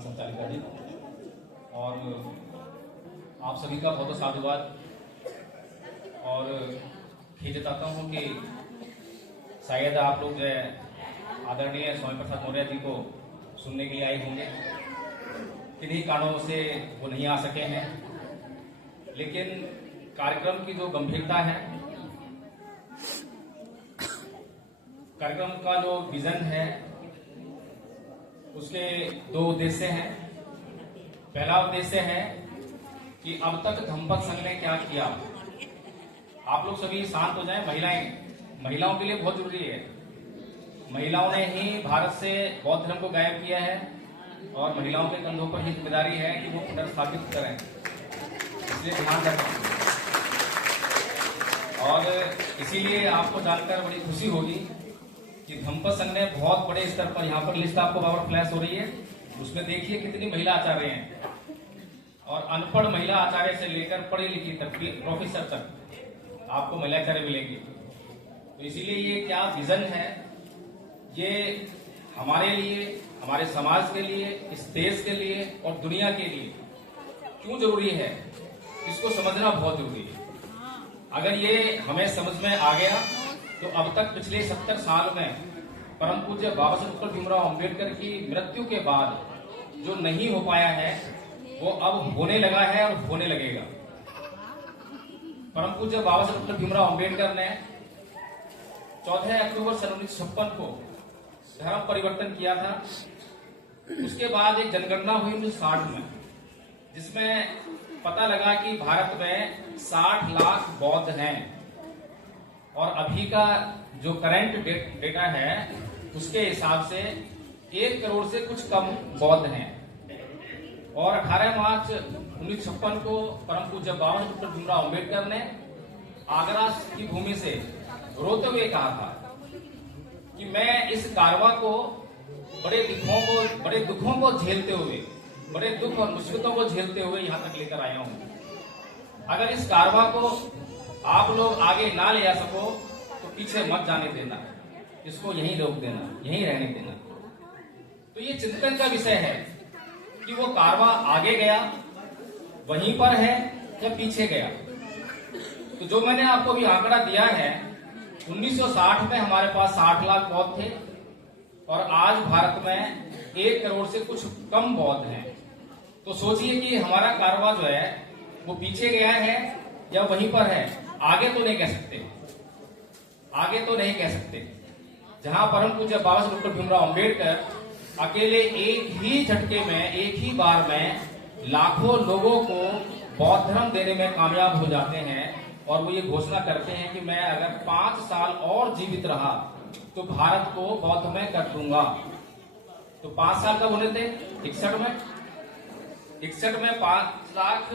प्रधान संचालिका जी और आप सभी का बहुत साधुवाद और खींच चाहता हूँ कि शायद आप लोग जो है आदरणीय स्वामी प्रसाद मौर्य जी को सुनने के लिए आए होंगे। किन्हीं कारणों से वो नहीं आ सके हैं, लेकिन कार्यक्रम की जो गंभीरता है, कार्यक्रम का जो विजन है, उसके दो उद्देश्य हैं। पहला उद्देश्य है कि अब तक धम्मपद संघ ने क्या किया। आप लोग सभी शांत हो जाएं। महिलाओं के लिए बहुत जरूरी है। महिलाओं ने ही भारत से बौद्ध धर्म को गायब किया है और महिलाओं के कंधों पर ही जिम्मेदारी है कि वो पुनर्स्थापित करें, इसलिए ध्यान रखें। और इसीलिए आपको जानकर बड़ी खुशी होगी कि धम्मपद संघ ने बहुत बड़े स्तर पर, यहाँ पर लिस्ट आपको पावर फ्लैश हो रही है, उसमें देखिए कितनी महिला आचार्य हैं और अनपढ़ महिला आचार्य से लेकर पढ़ी लिखी तक, प्रोफेसर तक आपको महिला आचार्य मिलेंगे। तो इसीलिए ये क्या विजन है, ये हमारे लिए, हमारे समाज के लिए, इस देश के लिए और दुनिया के लिए क्यों जरूरी है, इसको समझना बहुत जरूरी है। अगर ये हमें समझ में आ गया तो अब तक पिछले 70 साल में परम पूज्य बाबा साहेब डॉक्टर भीमराव अंबेडकर की मृत्यु के बाद जो नहीं हो पाया है वो अब होने लगा है और होने लगेगा। परम पूज्य बाबा साहेब डॉक्टर भीमराव अंबेडकर ने 14 अक्टूबर सन 1956 को धर्म परिवर्तन किया था। उसके बाद एक जनगणना हुई 1960 में, जिसमें पता लगा कि भारत में 60 लाख बौद्ध हैं और अभी का जो करंट डेटा है उसके हिसाब से 1 करोड़ से कुछ कम बौद्ध हैं। और 18 मार्च 1956 को परम पूज्य बाबा साहेब डॉक्टर भीमराव अंबेडकर ने आगरा की भूमि से रोते हुए कहा था कि मैं इस कारवा को बड़े दुखों को झेलते हुए, बड़े दुख और मुसीबतों को झेलते हुए यहाँ तक लेकर आया हूँ। अगर इस कारवा को आप लोग आगे ना ले जा सको तो पीछे मत जाने देना, इसको यहीं रोक देना, यहीं रहने देना। तो ये चिंतन का विषय है कि वो कारवा आगे गया, वहीं पर है या पीछे गया। तो जो मैंने आपको भी आंकड़ा दिया है, 1960 में हमारे पास 60 लाख बौद्ध थे और आज भारत में 1 करोड़ से कुछ कम बौद्ध हैं। तो सोचिए कि हमारा कारवा जो है वो पीछे गया है या वहीं पर है। आगे तो नहीं कह सकते, आगे तो नहीं कह सकते। जहां परम पूज्य बाबा साहेब डॉक्टर भीमराव अंबेडकर अकेले एक ही झटके में, एक ही बार में लाखों लोगों को बौद्ध धर्म देने में कामयाब हो जाते हैं और वो ये घोषणा करते हैं कि मैं अगर 5 साल और जीवित रहा तो भारत को बौद्ध में कर दूंगा। तो 5 साल कब होने थे? 61 में 5 लाख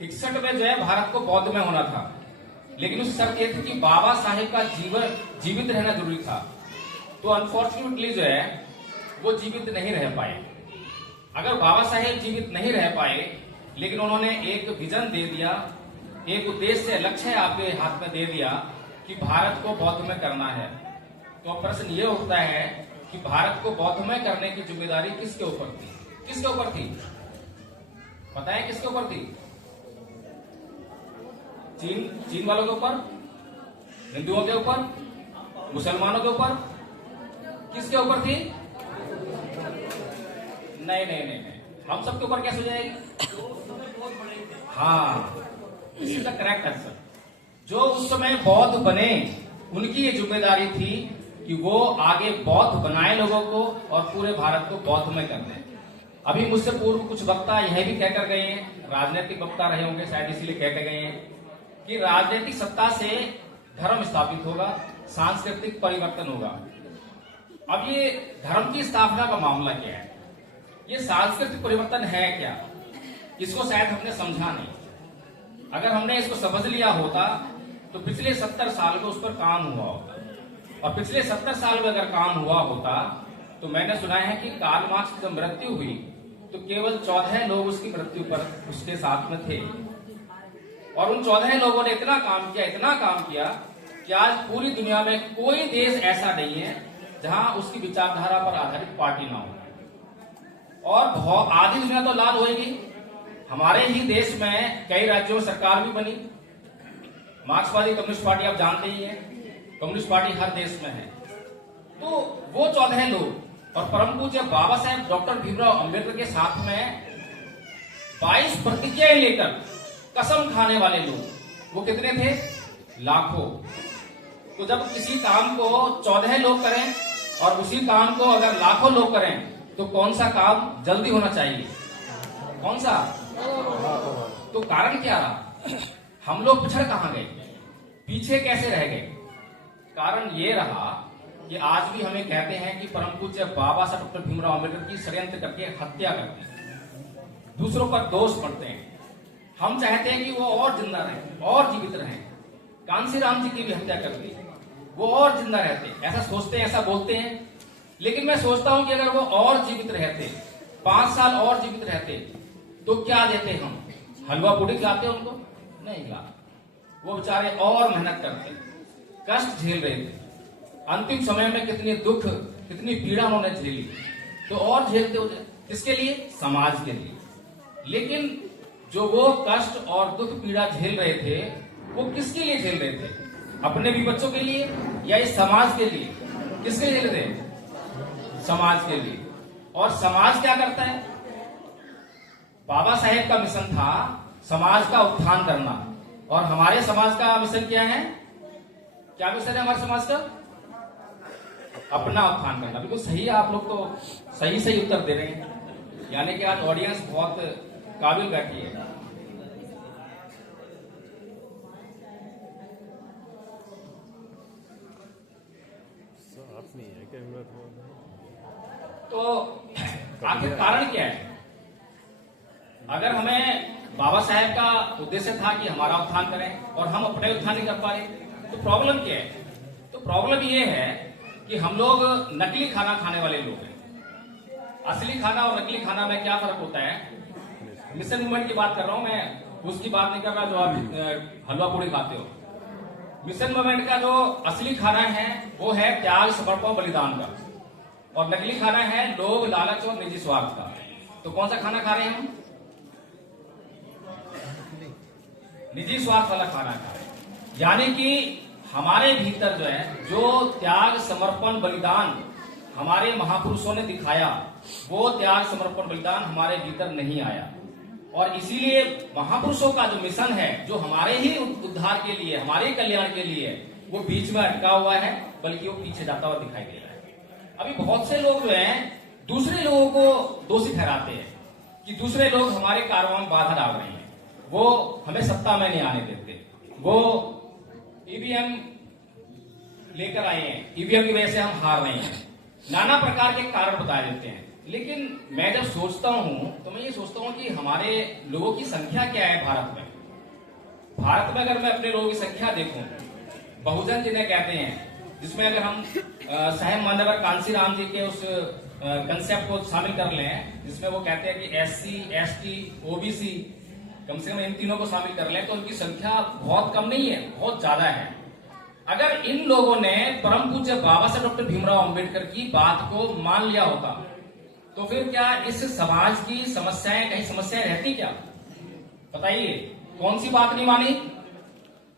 61 में जो है भारत को बौद्ध में होना था, लेकिन उस शर्त यह थी कि बाबा साहेब का जीवित रहना जरूरी था। तो अनफॉर्चुनेटली जो है वो जीवित नहीं रह पाए। अगर बाबा साहेब जीवित नहीं रह पाए, लेकिन उन्होंने एक विजन दे दिया, एक उद्देश्य, लक्ष्य आपके हाथ में दे दिया कि भारत को बौद्ध में करना है, तो प्रश्न ये उठता है कि भारत को बौद्ध में करने की जिम्मेदारी किसके ऊपर थी? किसके ऊपर थी? पता है किसके ऊपर थी? चीन वालों के ऊपर, हिंदुओं के ऊपर, मुसलमानों के ऊपर? किसके ऊपर थी? नहीं, हम सबके ऊपर कैसे हो जाएगी? हाँ, इसी का करेक्ट आंसर। जो उस समय बौद्ध बने उनकी ये जिम्मेदारी थी कि वो आगे बौद्ध बनाए लोगों को और पूरे भारत को बौद्ध में कर दें। अभी मुझसे पूर्व कुछ वक्ता यह भी कहकर गए हैं, राजनीतिक वक्ता रहे होंगे शायद, इसीलिए कहकर गए हैं कि राजनीतिक सत्ता से धर्म स्थापित होगा, सांस्कृतिक परिवर्तन होगा। अब ये धर्म की स्थापना का मामला क्या है, ये सांस्कृतिक परिवर्तन है क्या, इसको शायद हमने समझा नहीं। अगर हमने इसको समझ लिया होता तो पिछले 70 साल में उस पर काम हुआ होता, और पिछले 70 साल में अगर काम हुआ होता तो मैंने सुना है कि कार्ल मार्क्स की जब मृत्यु हुई तो केवल 14 लोग उसकी मृत्यु पर उसके साथ में थे। और उन 14 लोगों ने इतना काम किया कि आज पूरी दुनिया में कोई देश ऐसा नहीं है जहां उसकी विचारधारा पर आधारित पार्टी ना हो। और आधी दुनिया तो लाल होगी। हमारे ही देश में कई राज्यों में सरकार भी बनी। मार्क्सवादी कम्युनिस्ट पार्टी आप जानते ही हैं, कम्युनिस्ट पार्टी हर देश में है। तो वो 14 लोग और परम पूज्य बाबा साहेब डॉक्टर भीमराव अंबेडकर के साथ में 22 प्रतिज्ञाएं लेकर कसम खाने वाले लोग, वो कितने थे? लाखों। तो जब किसी काम को 14 लोग करें और उसी काम को अगर लाखों लोग करें तो कौन सा काम जल्दी होना चाहिए? कौन सा? तो कारण क्या रहा? हम लोग पिछड़ कहां गए, पीछे कैसे रह गए? कारण ये रहा कि आज भी हमें कहते हैं कि परम पूज्य बाबा साहब डॉक्टर भीमराव अम्बेडकर की षड्यंत्र करके हत्या करते हैं, दूसरों पर दोष पड़ते हैं। हम चाहते हैं कि वो और जिंदा रहें और जीवित रहें। कांसीराम जी की भी हत्या कर दी, वो और जिंदा रहते, ऐसा सोचते हैं, ऐसा बोलते हैं। लेकिन मैं सोचता हूं कि अगर वो और जीवित रहते, 5 साल और जीवित रहते, तो क्या देते हम? हलवा पूड़ी खिलाते उनको? नहीं खिलाते। वो बेचारे और मेहनत करते, कष्ट झेल रहे थे। अंतिम समय में कितनी दुख, कितनी पीड़ा उन्होंने झेली, तो और झेलते होते। किसके लिए? समाज के लिए। लेकिन जो वो कष्ट और दुख पीड़ा झेल रहे थे, वो किसके लिए झेल रहे थे? अपने भी बच्चों के लिए या इस समाज के लिए? किसके लिए झेल रहे थे? समाज के लिए। और समाज क्या करता है? बाबा साहेब का मिशन था समाज का उत्थान करना, और हमारे समाज का मिशन क्या है? क्या मिशन है हमारे समाज का? अपना उत्थान करना। बिल्कुल सही है, आप लोग तो सही उत्तर दे रहे हैं। यानी कि आज ऑडियंस बहुत काबिल बैठी है। तो आखिर कारण क्या है? अगर हमें बाबा साहेब का उद्देश्य था कि हमारा उत्थान करें और हम अपने उत्थान नहीं कर पा रहे, तो प्रॉब्लम क्या है? तो प्रॉब्लम ये है कि हम लोग नकली खाना खाने वाले लोग हैं। असली खाना और नकली खाना में क्या फर्क होता है? मिशन मूवमेंट की बात कर रहा हूं मैं, उसकी बात नहीं कर रहा जो आप हलवा पूड़ी खाते हो। मिशन मूवमेंट का जो असली खाना है वो है त्याग, समर्पण, बलिदान का, और नकली खाना है लोभ, लालच और निजी स्वार्थ का। तो कौन सा खाना खा रहे हैं हम? निजी स्वार्थ वाला खाना खा रहे हैं। यानी कि हमारे भीतर जो है, जो त्याग, समर्पण, बलिदान हमारे महापुरुषों ने दिखाया, वो त्याग, समर्पण, बलिदान हमारे भीतर नहीं आया। और इसीलिए महापुरुषों का जो मिशन है, जो हमारे ही उद्धार के लिए, हमारे कल्याण के लिए, वो बीच में अटका हुआ है, बल्कि वो पीछे जाता हुआ दिखाई दे रहा है। अभी बहुत से लोग जो हैं दूसरे लोगों को दोषी ठहराते हैं कि दूसरे लोग हमारे कारवां में बाधा डाल रहे हैं, वो हमें सत्ता में नहीं आने देते, वो ईवीएम लेकर आए हैं, ईवीएम की वजह से हम हार रहे हैं, नाना प्रकार के कारण बता देते हैं। लेकिन मैं जब सोचता हूं तो मैं ये सोचता हूं कि हमारे लोगों की संख्या क्या है भारत में। भारत में अगर मैं अपने लोगों की संख्या देखूं, बहुजन जिन्हें कहते हैं, जिसमें अगर हम साहेब मान्यवर कांसीराम जी के उस कंसेप्ट को शामिल कर लें, जिसमें वो कहते हैं कि SC, ST, OBC, कम से कम इन तीनों को शामिल कर लें, तो उनकी संख्या बहुत कम नहीं है, बहुत ज्यादा है। अगर इन लोगों ने परम पूज्य बाबा साहेब डॉक्टर भीमराव अंबेडकर की बात को मान लिया होता, तो फिर क्या इस समाज की समस्याएं, कहीं समस्याएं रहती क्या? बताइए, कौन सी बात नहीं मानी?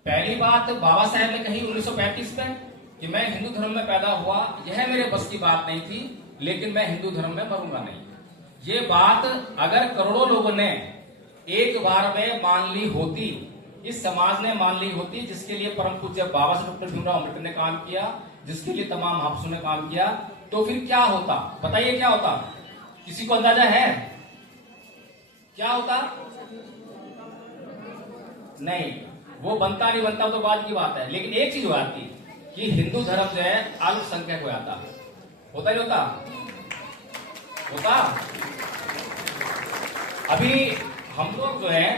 पहली बात, बाबा साहेब ने कही 1935 में कि मैं हिंदू धर्म में पैदा हुआ, यह मेरे बस की बात नहीं थी, लेकिन मैं हिंदू धर्म में मरूंगा नहीं। ये बात अगर करोड़ों लोगों ने एक बार में मान ली होती, इस समाज ने मान ली होती, जिसके लिए परम पूज्य बाबा साहेब डॉक्टर भीमराव अम्बेडकर ने काम किया, जिसके लिए तमाम महापुरुषों ने काम किया, तो फिर क्या होता? बताइए क्या होता? किसी को अंदाजा है क्या होता? नहीं, वो बनता नहीं बनता तो बाद की बात है। लेकिन एक चीज हो जाती कि हिंदू धर्म जो है अल्पसंख्यक हो जाता। होता नहीं होता? होता। अभी हम लोग जो है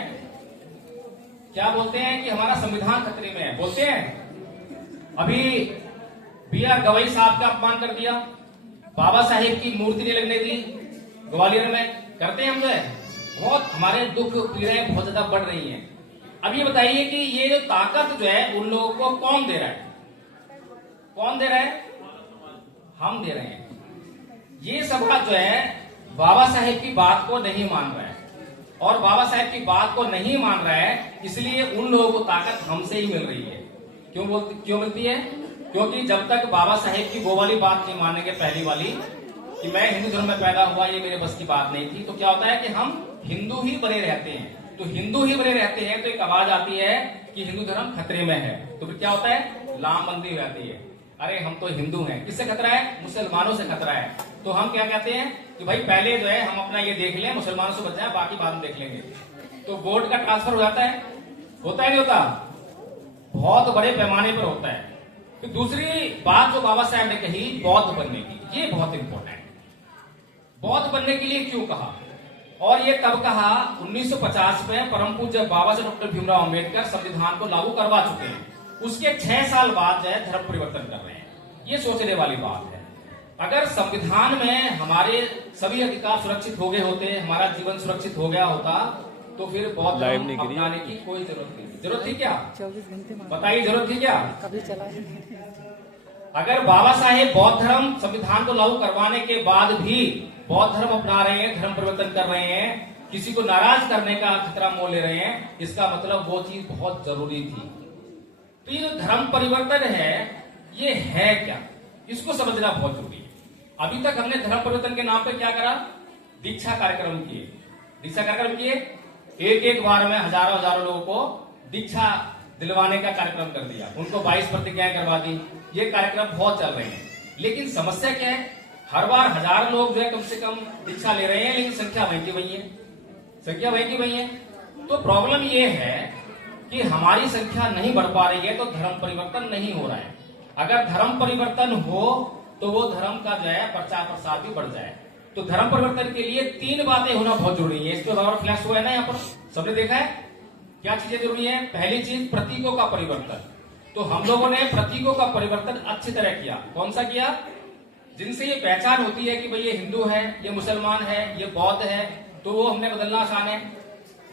क्या बोलते हैं कि हमारा संविधान खतरे में है, बोलते हैं। अभी BR गवई साहब का अपमान कर दिया, बाबा साहेब की मूर्ति नहीं लगने दी ग्वालियर में, करते हैं हम जो है। बहुत हमारे दुख पीड़ाएं बहुत ज्यादा बढ़ रही हैं। अब ये बताइए कि ये जो ताकत जो है उन लोगों को कौन दे रहा है? कौन दे रहा है? हम दे रहे हैं। ये सभा जो है बाबा साहेब की बात को नहीं मान रहा है, और बाबा साहेब की बात को नहीं मान रहा है, इसलिए उन लोगों को ताकत हमसे ही मिल रही है। क्यों मिलती है? क्योंकि जब तक बाबा साहेब की वो वाली बात नहीं मानेंगे, पहली वाली कि मैं हिंदू धर्म में पैदा हुआ, ये मेरे बस की बात नहीं थी, तो क्या होता है कि हम हिंदू ही बने रहते हैं। तो हिंदू ही बने रहते हैं तो एक आवाज आती है कि हिंदू धर्म खतरे में है, तो फिर क्या होता है? लामबंदी हो जाती है। अरे हम तो हिंदू हैं, किससे खतरा है? मुसलमानों से खतरा है। तो हम क्या कहते हैं कि भाई पहले जो है हम अपना ये देख लें, मुसलमानों से बचाएं, बाकी बाद में देख लेंगे। तो वोट का ट्रांसफर हो जाता है, होता है नहीं होता? बहुत बड़े पैमाने पर होता है। तो दूसरी बात जो बाबा साहब ने कही बौद्ध बनने की, ये बहुत इंपॉर्टेंट। बौद्ध बनने के लिए क्यों कहा? और ये तब कहा 1950 में परम पूज्य बाबा साहब डॉक्टर भीमराव अंबेडकर संविधान को लागू करवा चुके हैं। उसके 6 साल बाद जो है धर्म परिवर्तन कर रहे हैं। ये सोचने वाली बात है। अगर संविधान में हमारे सभी अधिकार सुरक्षित हो गए होते, हमारा जीवन सुरक्षित हो गया होता, तो फिर बौद्ध धर्म अपनाने की कोई जरूरत नहीं। जरूरत थी क्या? 24 घंटे बताइए, जरूरत थी क्या? कभी चला। अगर बाबा साहेब बौद्ध धर्म संविधान को लागू करवाने के बाद भी बौद्ध धर्म अपना रहे हैं, धर्म परिवर्तन कर रहे हैं, किसी को नाराज करने का खतरा मोल ले रहे हैं, इसका मतलब वो चीज बहुत जरूरी थी। तो ये जो धर्म परिवर्तन है, ये है क्या? इसको समझना बहुत जरूरी है। अभी तक हमने धर्म परिवर्तन के नाम पे क्या करा? दीक्षा कार्यक्रम किए। दीक्षा कार्यक्रम किए, एक बार में हजारों लोगों को दीक्षा दिलवाने का कार्यक्रम कर दिया, उनको 22 प्रतिज्ञाएं करवा दी। ये कार्यक्रम बहुत चल रहे हैं, लेकिन समस्या क्या है? हर बार 1000 लोग जो है कम से कम दीक्षा ले रहे हैं, लेकिन संख्या वही की वही है। संख्या वही की वही है। तो प्रॉब्लम ये है कि हमारी संख्या नहीं बढ़ पा रही है, तो धर्म परिवर्तन नहीं हो रहा है। अगर धर्म परिवर्तन हो तो वो धर्म का जो है प्रचार प्रसार भी बढ़ जाए। तो धर्म परिवर्तन के लिए 3 बातें होना बहुत जरूरी है। इस पर फ्लैश हुआ है ना, यहाँ पर सबने देखा है क्या चीजें जरूरी है? पहली चीज प्रतीकों का परिवर्तन। तो हम लोगों ने प्रतीकों का परिवर्तन अच्छी तरह किया। कौन सा किया? जिनसे ये पहचान होती है कि भाई ये हिंदू है, ये मुसलमान है, ये बौद्ध है, तो वो हमने बदलना आसान है।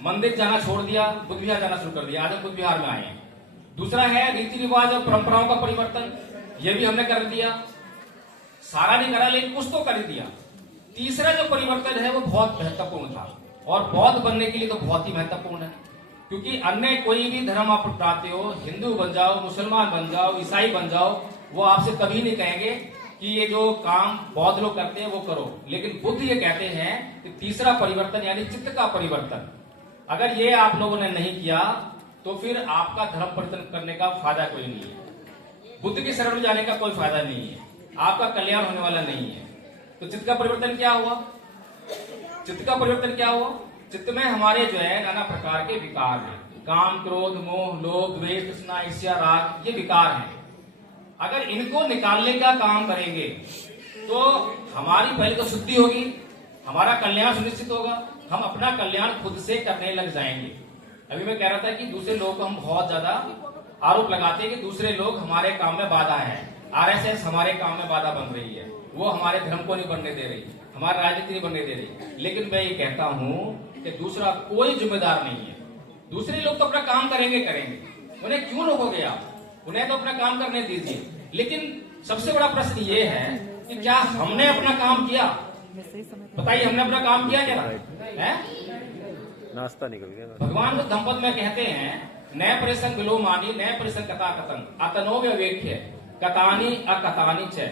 मंदिर जाना छोड़ दिया, बुद्ध विहार जाना शुरू कर दिया। आज हम बुद्ध विहार में आए हैं। दूसरा है रीति रिवाज और परंपराओं का परिवर्तन, ये भी हमने कर दिया। सारा नहीं करा, लेकिन कुछ तो कर दिया। तीसरा जो परिवर्तन है वो बहुत महत्वपूर्ण था, और बौद्ध बनने के लिए तो बहुत ही महत्वपूर्ण है। क्योंकि अन्य कोई भी धर्म आप अपनाते हो, हिंदू बन जाओ, मुसलमान बन जाओ, ईसाई बन जाओ, वो आपसे कभी नहीं कहेंगे कि ये जो काम बौद्ध लोग करते हैं वो करो। लेकिन बुद्ध ये कहते हैं कि तीसरा परिवर्तन यानी चित्त का परिवर्तन, अगर ये आप लोगों ने नहीं किया तो फिर आपका धर्म परिवर्तन करने का फायदा कोई नहीं है। बुद्ध की शरण में जाने का कोई फायदा नहीं है, आपका कल्याण होने वाला नहीं है। तो चित्त का परिवर्तन क्या हुआ? चित्त का परिवर्तन क्या हुआ? चित्त में हमारे जो है नाना प्रकार के विकार हैं। काम, क्रोध, मोह, लोभ, द्वेष, तृष्णा, ईर्ष्या, राग, ये विकार हैं। अगर इनको निकालने का काम करेंगे तो हमारी पहले तो शुद्धि होगी, हमारा कल्याण सुनिश्चित होगा, हम अपना कल्याण खुद से करने लग जाएंगे। अभी मैं कह रहा था कि दूसरे लोगों को हम बहुत ज्यादा आरोप लगाते हैं कि दूसरे लोग हमारे काम में बाधा है। आरएसएस हमारे काम में बाधा बन रही है, वो हमारे धर्म को नहीं बनने दे रही, हमारी राजनीति नहीं बनने दे रही। लेकिन मैं ये कहता हूं कि दूसरा कोई जिम्मेदार नहीं है। दूसरे लोग तो अपना काम करेंगे, उन्हें क्यों रोकोगे आप? उन्हें तो अपना काम करने दीजिए। लेकिन सबसे बड़ा प्रश्न ये है कि क्या हमने अपना काम किया? बताइए, हमने अपना काम किया क्या? है नाश्ता निकल गया। भगवान बुद्ध धम्मपद में कहते हैं, नए परिसंग विलोमानी, नए परिसंग कथा कथन अतनो व्यवेक्य कथानी अकथानी च,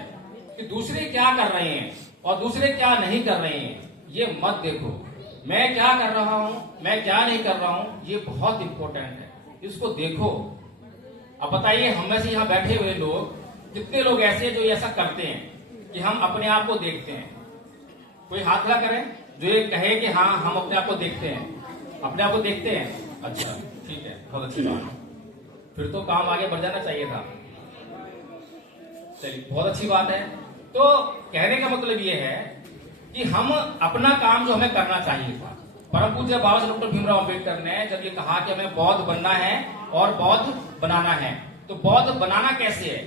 कि दूसरे क्या कर रहे हैं और दूसरे क्या नहीं कर रहे हैं, ये मत देखो। मैं क्या कर रहा हूं, मैं क्या नहीं कर रहा हूं, ये बहुत इंपॉर्टेंट है, इसको देखो। अब बताइए, हम में से यहाँ बैठे हुए लोग, कितने लोग ऐसे जो ऐसा करते हैं कि हम अपने आप को देखते हैं? कोई हाथ खड़ा करे जो ये कहे कि हाँ हम अपने आप को देखते हैं, अपने आप को देखते हैं। अच्छा, ठीक है, बहुत अच्छी बात है, फिर तो काम आगे बढ़ जाना चाहिए था। चलिए, बहुत अच्छी बात है। तो कहने का मतलब ये है कि हम अपना काम जो हमें करना चाहिए था। परम पूज्य बाबा साहब डॉक्टर भीमराव अंबेडकर ने जब ये कहा कि हमें बौद्ध बनना है और बौद्ध बनाना है, तो बौद्ध बनाना कैसे है,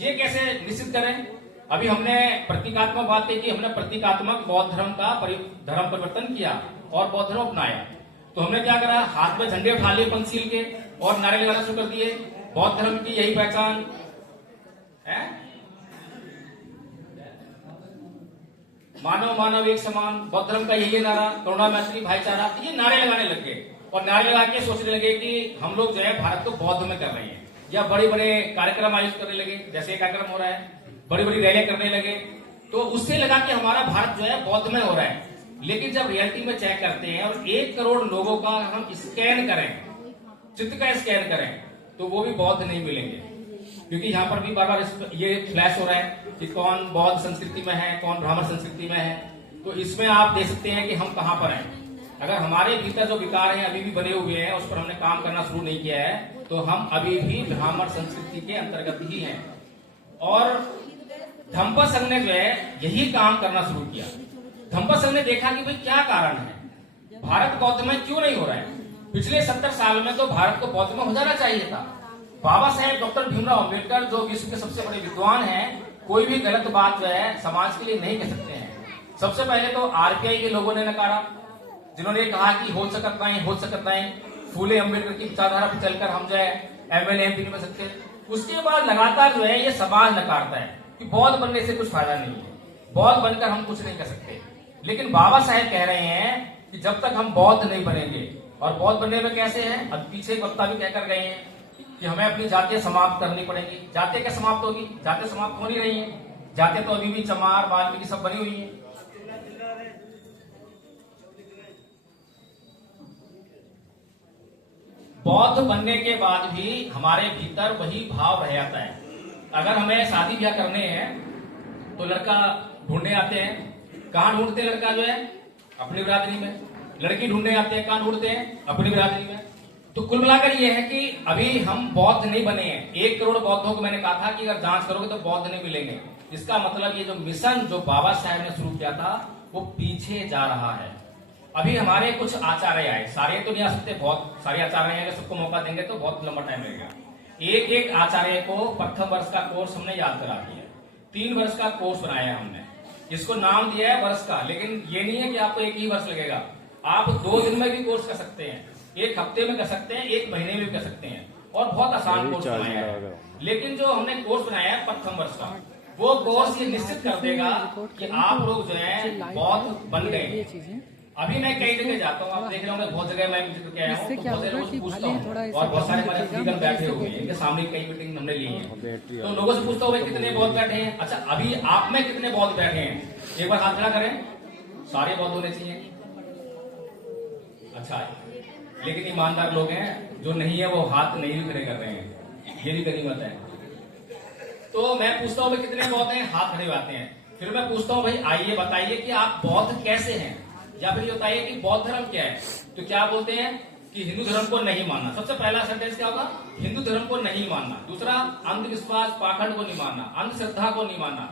ये कैसे निश्चित करें? अभी हमने प्रतीकात्मक बात की, हमने प्रतीकात्मक बौद्ध धर्म का धर्म परिवर्तन किया और बौद्ध धर्म अपनाया। तो हमने क्या करा, हाथ में झंडे उठा लिए पंचशील के और नारे लगाना शुरू कर दिए, बौद्ध धर्म की यही पहचान है, मानव मानव एक समान, बौद्ध धर्म का यही नारा, करुणा मैत्री भाईचारा, ये नारे लगाने लग गए और नारे लगा के सोचने लगे कि हम लोग जो है भारत को बौद्ध में कर रहे हैं, या बड़े बड़े कार्यक्रम आयोजित करने लगे, जैसे कार्यक्रम हो रहा है, बड़ी बड़ी रैलियां करने लगे, तो उससे लगा कि हमारा भारत जो है बौद्ध में हो रहा है। लेकिन जब रियलिटी में चेक करते हैं और 1 करोड़ लोगों का हम स्कैन करें, चित्र का स्कैन करें, तो वो भी बौद्ध नहीं मिलेंगे, क्योंकि यहाँ पर भी बार बार ये फ्लैश हो रहा है कि कौन बौद्ध संस्कृति में है, कौन ब्राह्मण संस्कृति में है। तो इसमें आप देख सकते हैं कि हम कहां पर हैं। अगर हमारे भीतर जो विकार हैं अभी भी बने हुए हैं, उस पर हमने काम करना शुरू नहीं किया है, तो हम अभी भी ब्राह्मण संस्कृति के अंतर्गत ही हैं। और धम्म संघ ने जो है यही काम करना शुरू किया। धम्म संघ ने देखा कि भाई क्या कारण है, भारत बौद्ध में क्यों नहीं हो रहा है। पिछले 70 साल में तो भारत को बौद्ध में हो जाना चाहिए था। बाबा साहेब डॉक्टर भीमराव अंबेडकर जो विश्व के सबसे बड़े विद्वान हैं, कोई भी गलत बात जो है समाज के लिए नहीं कह सकते हैं। सबसे पहले तो आरपीआई के लोगों ने नकारा, जिन्होंने कहा कि हो सकता नहीं, फूले अंबेडकर की विचारधारा पर चलकर हम जो है एमएलए एमपी नहीं बन सकते। उसके बाद लगातार जो है ये समाज नकारता है कि बौद्ध बनने से कुछ फायदा नहीं है, बौद्ध बनकर हम कुछ नहीं कर सकते। लेकिन बाबा साहेब कह रहे हैं कि जब तक हम बौद्ध नहीं बनेंगे, और बौद्ध बनने में कैसे है, अब पीछे एक वक्ता भी कहकर गए हैं कि हमें अपनी जातियां समाप्त करनी पड़ेगी। जातियां क्या समाप्त होगी, जातियां समाप्त हो नहीं रही है, जातियां तो अभी भी चमार वाल्मीकि सब बनी हुई है। बौद्ध बनने के बाद भी हमारे भीतर वही भाव रह जाता है। अगर हमें शादी ब्याह करने हैं तो लड़का ढूंढने आते हैं, कहां ढूंढते हैं लड़का जो है, अपनी बिरादरी में। लड़की ढूंढने आते हैं, कहां ढूंढते हैं, अपनी बिरादरी में। तो कुल मिलाकर ये है कि अभी हम बौद्ध नहीं बने हैं। 1 करोड़ बौद्धों को मैंने कहा था कि अगर जांच करोगे तो बौद्ध नहीं मिलेंगे। इसका मतलब ये जो मिशन जो बाबा साहेब ने शुरू किया था वो पीछे जा रहा है। अभी हमारे कुछ आचार्य आए, सारे तो नहीं आ सकते, बहुत सारे आचार्य हैं, अगर सबको मौका देंगे तो बहुत लंबा टाइम लगेगा। एक एक आचार्य को प्रथम वर्ष का कोर्स हमने याद करा दिया, 3 वर्ष का कोर्स बनाया हमने, इसको नाम दिया है वर्ष का। लेकिन ये नहीं है कि आपको 1 ही वर्ष लगेगा, आप 2 दिन में भी कोर्स कर सकते हैं, 1 हफ्ते में कर सकते हैं, 1 महीने में भी कर सकते हैं, और बहुत आसान कोर्स बनाया है। लेकिन जो हमने कोर्स बनाया है प्रथम वर्ष का, वो कोर्स ये निश्चित कर देगा कि आप लोग जो है बौद्ध बन गए। अभी मैं कई जगह जाता हूँ, आप देख रहे होंगे बहुत जगह मैं मीटिंग करके आया हूँ, तो बहुत सारे लोगों से पूछता हूँ, और बहुत सारे हमारे स्पीकर बैठे हुए हैं, इनके सामने कई मीटिंग हमने ली है, तो लोगों से पूछता हूँ भाई कितने बौद्ध बैठे हैं। अच्छा, अभी आप में कितने बौद्ध बैठे हैं, एक बार हाथ खड़ा करें। सारे बौद्ध होने चाहिए। अच्छा, लेकिन ईमानदार लोग हैं, जो नहीं है वो हाथ नहीं भी खड़े कर रहे हैं, ये भी गनीमत है। तो मैं पूछता हूँ भाई कितने बौद्ध हैं, हाथ खड़े आते हैं। फिर मैं पूछता हूँ भाई आइए बताइए कि आप बौद्ध कैसे हैं, या फिर ये बताइए कि बौद्ध धर्म क्या है। तो क्या बोलते हैं कि हिंदू धर्म को नहीं मानना। सबसे पहला सेंटेंस क्या होगा, हिंदू धर्म को नहीं मानना। दूसरा, अंधविश्वास पाखंड को नहीं मानना, अंधश्रद्धा को नहीं मानना,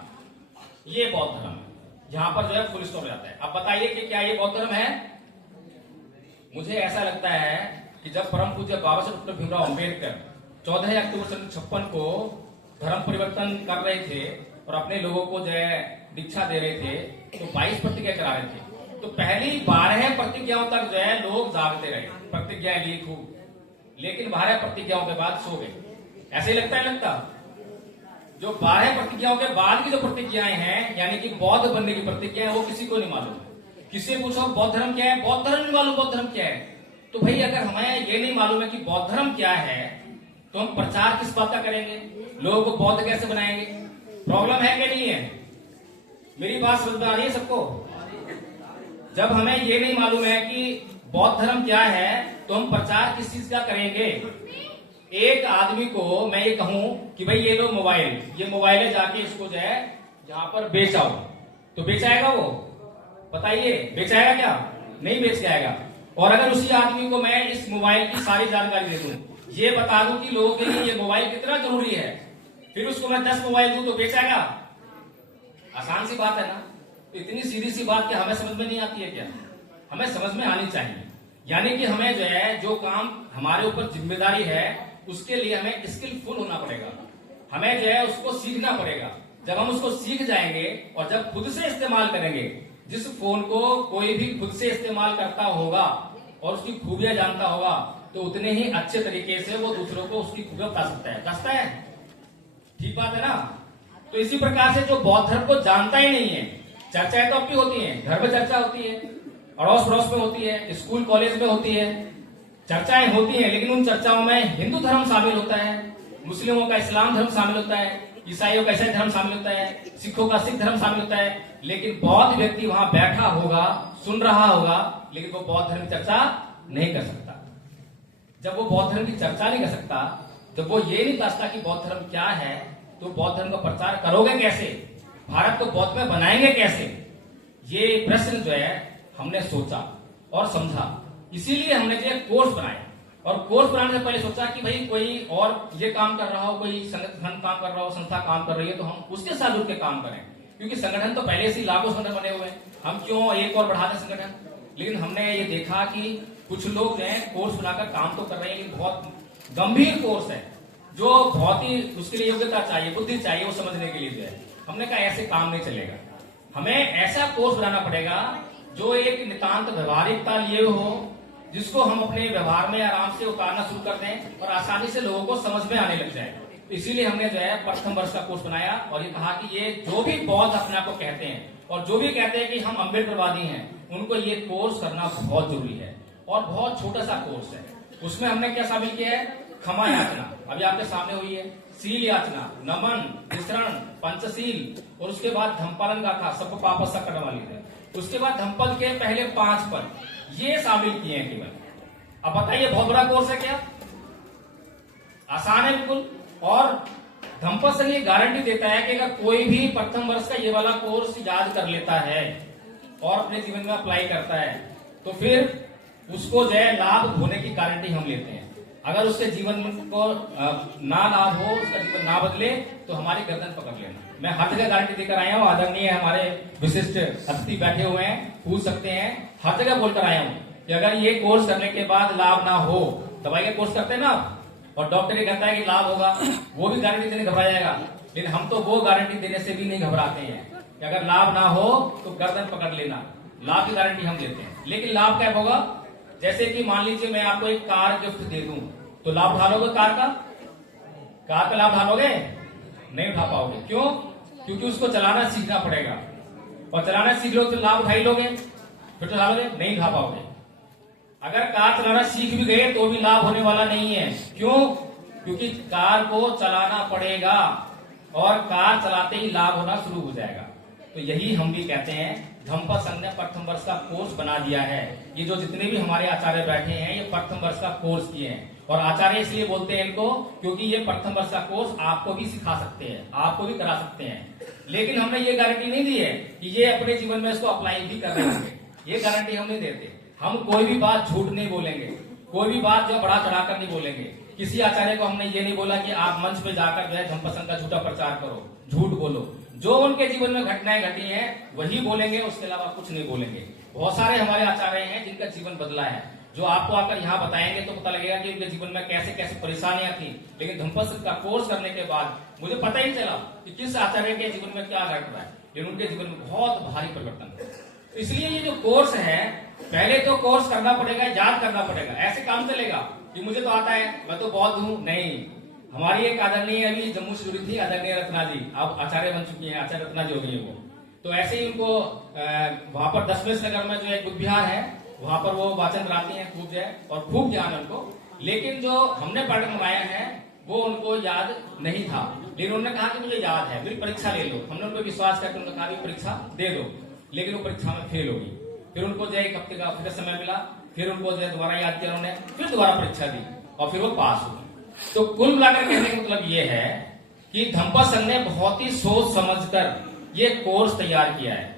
ये बौद्ध धर्म है। जहां पर जो है फुल स्टॉप जाता है। अब बताइए कि क्या ये बौद्ध धर्म है। मुझे ऐसा लगता है कि जब परम पूज्य बाबा साहेब डॉक्टर भीमराव अंबेडकर 14 अक्टूबर 1956 को धर्म परिवर्तन कर रहे थे और अपने लोगों को जो है दीक्षा दे रहे थे, तो 22 प्रतिज्ञा करा रहे थे। तो पहली 12 प्रतिज्ञाओं तक जो है लोग जागते रहे, प्रतिज्ञाएं ली खूब, लेकिन 12 प्रतिज्ञाओं के बाद सो गए। ऐसे लगता है लगता जो 12 प्रतिज्ञाओं के बाद की जो प्रतिज्ञाएं हैं, यानी कि बौद्ध बनने की प्रतिज्ञा है, वो किसी को नहीं मालूम। किसी से पूछो बौद्ध धर्म क्या है, बौद्ध धर्म नहीं मालूम बौद्ध धर्म क्या है। तो भाई अगर हमें ये नहीं मालूम है कि बौद्ध धर्म क्या है, तो हम प्रचार किस बात का करेंगे, लोगों को बौद्ध कैसे बनाएंगे। प्रॉब्लम है कि नहीं है, मेरी बात समझ में आ रही है सबको। जब हमें ये नहीं मालूम है कि बौद्ध धर्म क्या है, तो हम प्रचार किस चीज का करेंगे। एक आदमी को मैं ये कहूं कि भाई ये लो मोबाइल, ये मोबाइल है, जाके इसको जो है जहां पर बेच आओ, तो बेच आएगा वो, बताइए बेच आएगा क्या, नहीं बेच जाएगा। और अगर उसी आदमी को मैं इस मोबाइल की सारी जानकारी दे दूं, ये बता दूं कि लोगों के लिए ये मोबाइल कितना जरूरी है, फिर उसको मैं 10 मोबाइल दूं तो बेच आएगा। आसान सी बात है ना। तो इतनी सीधी सी बात कि हमें समझ में नहीं आती है क्या, हमें समझ में आनी चाहिए। यानी कि हमें जो है जो काम हमारे ऊपर जिम्मेदारी है, उसके लिए हमें स्किलफुल होना पड़ेगा, हमें जो है उसको सीखना पड़ेगा। जब हम उसको सीख जाएंगे और जब खुद से इस्तेमाल करेंगे, जिस फोन को कोई भी खुद से इस्तेमाल करता होगा और उसकी खूबियां जानता होगा तो उतने ही अच्छे तरीके से वो दूसरों को उसकी खूबियां बता सकता है। ठीक बात है ना। तो इसी प्रकार से जो बौद्ध धर्म को जानता ही नहीं है, चर्चाएं तो अपनी होती हैं, घर में चर्चा होती है, अड़ोस पड़ोस में होती है, स्कूल कॉलेज में होती है, चर्चाएं होती हैं, लेकिन उन चर्चाओं में हिंदू धर्म शामिल होता है, मुस्लिमों का इस्लाम धर्म शामिल होता है, ईसाइयों का ईसाई धर्म शामिल होता है, सिखों का सिख धर्म शामिल होता है, लेकिन बौद्ध व्यक्ति वहां बैठा होगा, सुन रहा होगा, लेकिन वो बौद्ध धर्म की चर्चा नहीं कर सकता। जब वो बौद्ध धर्म की चर्चा नहीं कर सकता, जब वो ये नहीं समझता कि बौद्ध धर्म क्या है, तो बौद्ध धर्म का प्रचार करोगे कैसे, भारत को बौद्ध में बनाएंगे कैसे? ये प्रश्न जो है हमने सोचा और समझा, इसीलिए हमने जो कोर्स बनाया। और कोर्स बनाने से पहले सोचा कि भाई कोई और ये काम कर रहा हो, कोई संगठन काम कर रहा हो, संस्था काम कर रही है, तो हम उसके साथ जुड़ के काम करें, क्योंकि संगठन तो पहले से लाखों संगठन बने हुए हैं, हम क्यों एक और बढ़ा दें संगठन। लेकिन हमने ये देखा कि कुछ लोग जो है कोर्स बनाकर काम तो कर रहे हैं, लेकिन बहुत गंभीर कोर्स है, जो बहुत ही उसके लिए योग्यता चाहिए, बुद्धि चाहिए, वो समझने के लिए जो है। हमने कहा ऐसे काम नहीं चलेगा, हमें ऐसा कोर्स बनाना पड़ेगा जो एक नितांत व्यवहारिकता लिए हो, जिसको हम अपने व्यवहार में आराम से उतारना शुरू कर दें और आसानी से लोगों को समझ में आने लग जाए। तो इसीलिए हमने जो है प्रथम वर्ष का कोर्स बनाया और ये कहा कि ये जो भी बौद्ध अपने आप को कहते हैं और जो भी कहते हैं कि हम अम्बेडकरवादी हैं, उनको ये कोर्स करना बहुत जरूरी है। और बहुत छोटा सा कोर्स है, उसमें हमने क्या शामिल किया है? क्षमा याचना, अभी आपके सामने हुई है, सील याचना, नमन, विसरण, पंचशील, और उसके बाद धम्मपालन गाथा, सब पाप करने वाली है। उसके बाद धम्मपद के पहले 5 पद ये शामिल किए हैं केवल। अब बताइए बहुत बड़ा कोर्स है क्या? आसान है बिल्कुल। और धम्मपद संघ ये गारंटी देता है कि अगर कोई भी प्रथम वर्ष का ये वाला कोर्स याद कर लेता है और अपने जीवन में अप्लाई करता है, तो फिर उसको जो है लाभ होने की गारंटी हम लेते हैं। अगर उसके जीवन को ना लाभ हो, उसका जीवन ना बदले, तो हमारी गर्दन पकड़ लेना। मैं हर जगह गारंटी देकर आया हूँ, आदरणीय हमारे विशिष्ट अतिथि बैठे हुए हैं, पूछ सकते हैं, हर जगह बोलकर आया हूँ कि अगर ये कोर्स करने के बाद लाभ ना हो, दवाई का कोर्स करते हैं ना, और डॉक्टर ये कहता है कि लाभ होगा, वो भी गारंटी देने घबरा जाएगा, लेकिन हम तो वो गारंटी देने से भी नहीं घबराते हैं कि अगर लाभ ना हो तो गर्दन पकड़ लेना, लाभ की गारंटी हम लेते हैं। लेकिन लाभ क्या होगा? जैसे कि मान लीजिए मैं आपको एक कार गिफ्ट दे दूं, तो लाभ उठा लोगे? कार का लाभ उठा लोगे? नहीं उठा पाओगे। क्यों? क्योंकि उसको चलाना सीखना पड़ेगा, और चलाना सीख लो तो लाभ उठा ही लोगे, फिर तो लोगे नहीं उठा पाओगे। अगर कार चलाना सीख भी गए तो भी लाभ होने वाला नहीं है। क्यों? क्योंकि कार को चलाना पड़ेगा, और कार चलाते ही लाभ होना शुरू हो जाएगा। तो यही हम भी कहते हैं, धम्मपद संघ ने प्रथम वर्ष का कोर्स बना दिया है। ये जो जितने भी हमारे आचार्य बैठे हैं, ये प्रथम वर्ष का कोर्स किए हैं। और आचार्य इसलिए बोलते हैं इनको क्योंकि ये प्रथम वर्ष का कोर्स आपको भी सिखा सकते हैं, आपको भी करा सकते हैं। लेकिन हमने ये गारंटी नहीं दी है कि ये अपने जीवन में इसको अप्लाई भी कर रहे होंगे, ये गारंटी हम नहीं देते। हम कोई भी बात झूठ नहीं बोलेंगे, कोई भी बात जो बढ़ा चढ़ाकर नहीं बोलेंगे। किसी आचार्य को हमने ये नहीं बोला कि आप मंच पे जाकर जो है धम्मपद संघ का झूठा प्रचार करो, झूठ बोलो। जो उनके जीवन में घटनाएं घटी हैं वही बोलेंगे, उसके अलावा कुछ नहीं बोलेंगे। बहुत सारे हमारे आचार्य हैं जिनका जीवन बदला है, जो आपको आकर यहाँ बताएंगे तो पता लगेगा कि उनके जीवन में कैसे कैसे परेशानियां थी। लेकिन धम्मपद संघ का कोर्स करने के बाद मुझे पता ही चला कि किस आचार्य के जीवन में क्या घट रहा है, लेकिन उनके जीवन में बहुत भारी परिवर्तन है। तो इसलिए ये जो कोर्स है, पहले तो कोर्स करना पड़ेगा, याद करना पड़ेगा। ऐसे काम चलेगा कि मुझे तो आता है, मैं तो बौद्ध हूँ, नहीं। हमारी एक आदरणीय अभी जम्मू से जुड़ी थी, आदरणीय रत्ना जी, अब आचार्य बन चुकी हैं, आचार्य रत्ना जी हो गई है वो। तो ऐसे ही उनको वहां पर दशमेश नगर में जो एक बुद्ध विहार है, वहां पर वो वाचन कराती हैं खूब जो है, और खूब ज्ञान है उनको। लेकिन जो हमने पढ़ मंगाया है वो उनको याद नहीं था, लेकिन उन्होंने कहा कि मुझे याद है, मेरी परीक्षा ले लो। हमने उनको विश्वास करके उन्होंने कहा परीक्षा दे दो, लेकिन वो परीक्षा में फेल होगी। फिर उनको जो है 1 हफ्ते का फिर समय मिला, फिर उनको जो है दोबारा याद किया उन्होंने, फिर दोबारा परीक्षा दी और फिर वो पास हुई। तो कुल मिलाकर कहने का मतलब ये है कि धम्मपद संघ ने बहुत ही सोच समझकर ये कोर्स तैयार किया है,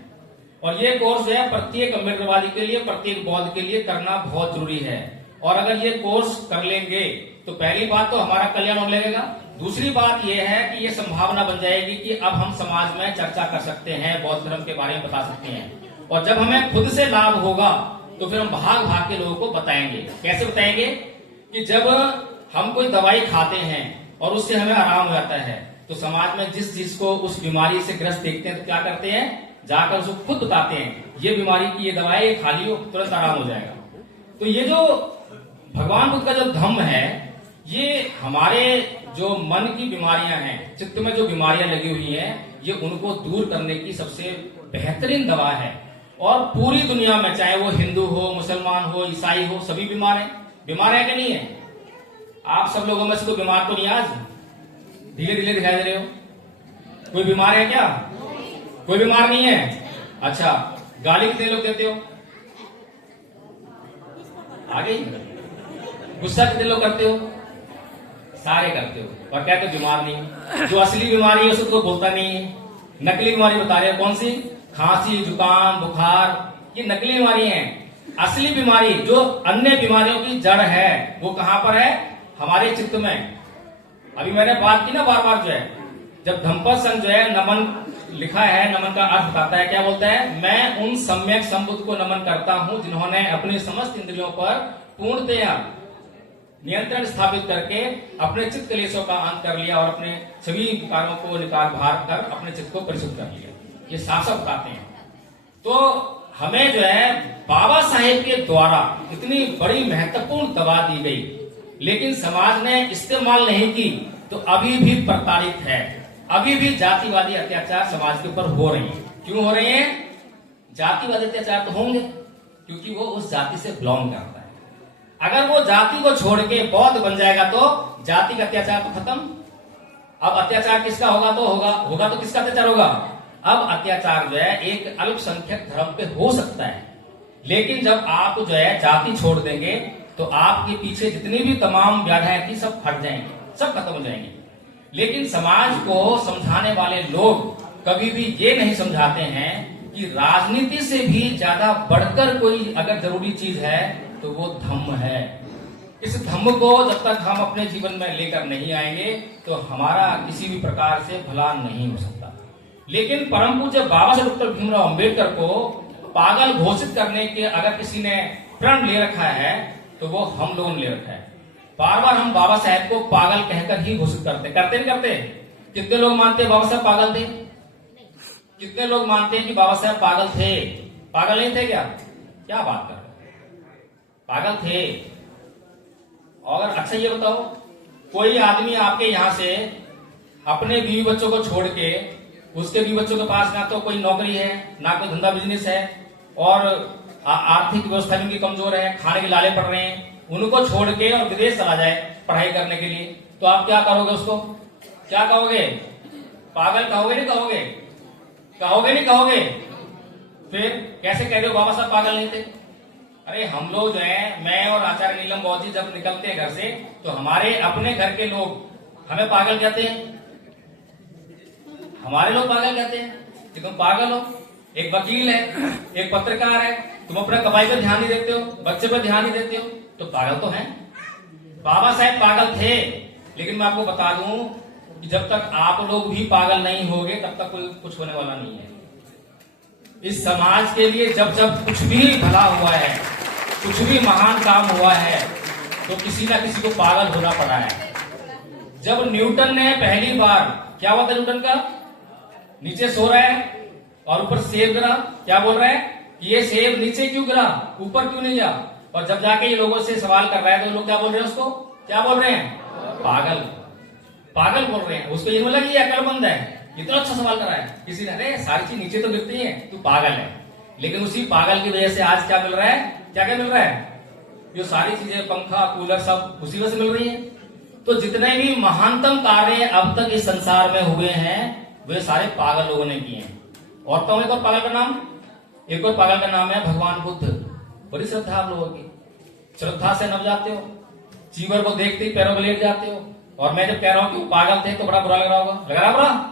और ये कोर्स जो है प्रत्येक अम्बेडकरवादी के लिए, प्रत्येक बौद्ध के लिए करना बहुत जरूरी है। और अगर ये कोर्स कर लेंगे तो पहली बात तो हमारा कल्याण होने लगेगा, दूसरी बात यह है कि ये संभावना बन जाएगी कि अब हम समाज में चर्चा कर सकते हैं, बौद्ध धर्म के बारे में बता सकते हैं। और जब हमें खुद से लाभ होगा तो फिर हम भाग भाग के लोगों को बताएंगे। कैसे बताएंगे? कि जब हम कोई दवाई खाते हैं और उससे हमें आराम हो जाता है, तो समाज में जिस चीज को उस बीमारी से ग्रस्त देखते हैं तो क्या करते हैं? जाकर उसको खुद बताते हैं, ये बीमारी की ये दवाई खा लियो, तुरंत आराम हो जाएगा। तो ये जो भगवान बुद्ध का जो धम्म है, ये हमारे जो मन की बीमारियां हैं, चित्त में जो बीमारियां लगी हुई हैं, ये उनको दूर करने की सबसे बेहतरीन दवा है। और पूरी दुनिया में, चाहे वो हिंदू हो, मुसलमान हो, ईसाई हो, सभी बीमार हैं। बीमार है कि नहीं है? आप सब लोगों में से कोई बीमार तो नहीं आज? धीरे धीरे दिखाई दे रहे हो। कोई बीमार है क्या? कोई बीमार नहीं है। अच्छा, गाली कितने लोग देते हो? आगे। गुस्सा कितने लोग करते हो? सारे करते हो। और कहते हो बीमार नहीं। जो असली बीमारी है उसको तो बोलता नहीं है। नकली बीमारी बता रहे हो। कौन सी? खांसी, जुकाम, बुखार, ये नकली बीमारी है। असली बीमारी जो अन्य बीमारियों की जड़ है, वो कहां पर है? हमारे चित्त में। अभी मैंने बात की ना बार बार, जो है जब धम्मपद संघ जो है नमन लिखा है, नमन का अर्थ बताता है, क्या बोलता है? मैं उन सम्यक संबुद्ध को नमन करता हूं जिन्होंने अपने समस्त इंद्रियों पर पूर्णतया नियंत्रण स्थापित करके अपने चित्त क्लेशों का अंत कर लिया और अपने सभी विकारों को निकाल भाग कर अपने चित्त को परिशुद्ध कर लिया। ये साफ साफ बताते हैं। तो हमें जो है बाबा साहेब के द्वारा इतनी बड़ी महत्वपूर्ण दवा दी गई, लेकिन समाज ने इस्तेमाल नहीं की, तो अभी भी प्रताड़ित है। अभी भी जातिवादी अत्याचार समाज के ऊपर हो रहे हैं। क्यों हो रहे हैं? जातिवादी अत्याचार तो होंगे क्योंकि वो उस जाति से बिलोंग करता है। अगर वो जाति को छोड़ के बौद्ध बन जाएगा तो जाति का अत्याचार तो खत्म। अब अत्याचार किसका होगा? तो होगा तो किसका अत्याचार होगा? अब अत्याचार जो है एक अल्पसंख्यक धर्म पे हो सकता है, लेकिन जब आप जो है जाति छोड़ देंगे तो आपके पीछे जितनी भी तमाम व्याधियां थी सब हट जाएंगे, सब खत्म हो जाएंगे। लेकिन समाज को समझाने वाले लोग कभी भी ये नहीं समझाते हैं कि राजनीति से भी ज्यादा बढ़कर कोई अगर जरूरी चीज है तो वो धम्म है। इस धम्म को जब तक हम अपने जीवन में लेकर नहीं आएंगे तो हमारा किसी भी प्रकार से भला नहीं हो सकता। लेकिन परम पूज्य बाबा साहेब डॉक्टर भीमराव अंबेडकर को पागल घोषित करने के अगर किसी ने प्रण ले रखा है तो वो हम लोगों ने ले रखा है। बार बार हम बाबा साहेब को पागल कहकर ही घोषित करते नहीं करते? कितने लोग मानते हैं बाबा साहेब पागल थे? कितने लोग मानते हैं कि बाबा साहेब पागल थे? पागल नहीं थे क्या? क्या बात कर रहे? पागल थे। और अच्छा ये बताओ, कोई आदमी आपके यहां से अपने बीवी बच्चों को छोड़ के, उसके बीवी बच्चों के पास ना तो कोई नौकरी है, ना कोई धंधा बिजनेस है, और आर्थिक व्यवस्था भी उनकी कमजोर है, खाने के लाले पड़ रहे हैं, उनको छोड़ के और विदेश चला जाए पढ़ाई करने के लिए, तो आप क्या करोगे? उसको क्या कहोगे? पागल कहोगे? नहीं कहोगे? कहोगे नहीं कहोगे? फिर कैसे कह रहे हो बाबा साहब पागल नहीं थे? अरे हम लोग जो है, मैं और आचार्य नीलम बौद्ध जी जब निकलते हैं घर से, तो हमारे अपने घर के लोग हमें पागल कहते हैं। हमारे लोग पागल कहते हैं कि तुम पागल हो। एक वकील है, एक पत्रकार है, तुम अपने कमाई पर ध्यान नहीं देते हो, बच्चे पर ध्यान नहीं देते हो, तो पागल तो हैं। बाबा साहेब पागल थे, लेकिन मैं आपको बता दूं कि जब तक आप लोग भी पागल नहीं होगे तब तक कोई कुछ होने वाला नहीं है। इस समाज के लिए जब जब कुछ भी भला हुआ है, कुछ भी महान काम हुआ है, तो किसी ना किसी को पागल होना पड़ा है। जब न्यूटन ने पहली बार, क्या हुआ था न्यूटन का? नीचे सो रहा है और ऊपर सेब गिरा, क्या बोल रहा है? ये सेब नीचे क्यों गिरा, ऊपर क्यों नहीं गया? और जब जाके ये लोगों से सवाल कर रहा है तो लोग क्या बोल रहे हैं उसको? क्या बोल रहे हैं? पागल। पागल बोल रहे हैं उसको। ये बोला कि ये अकलमंद है, इतना अच्छा सवाल कर रहा है। किसी ने, अरे सारी चीज नीचे तो गिरती है, तू पागल है। लेकिन उसी पागल की वजह से आज क्या मिल रहा है? क्या क्या मिल रहा है? जो सारी चीजें, पंखा, कूलर, सब उसी वजह से मिल रही है। तो जितने भी महानतम कार्य अब तक इस संसार में हुए हैं, वे सारे पागल लोगों ने किए हैं। और तो एक और पागल का नाम, एक और पागल का नाम है भगवान बुद्ध। बड़ी श्रद्धा आप लोगों की, श्रद्धा से नब जाते हो, चीवर को देखते ही पैरों में लेट जाते हो। और मैं जब कह रहा हूं कि वो पागल थे तो बड़ा बुरा लग रहा होगा, लग रहा बुरा?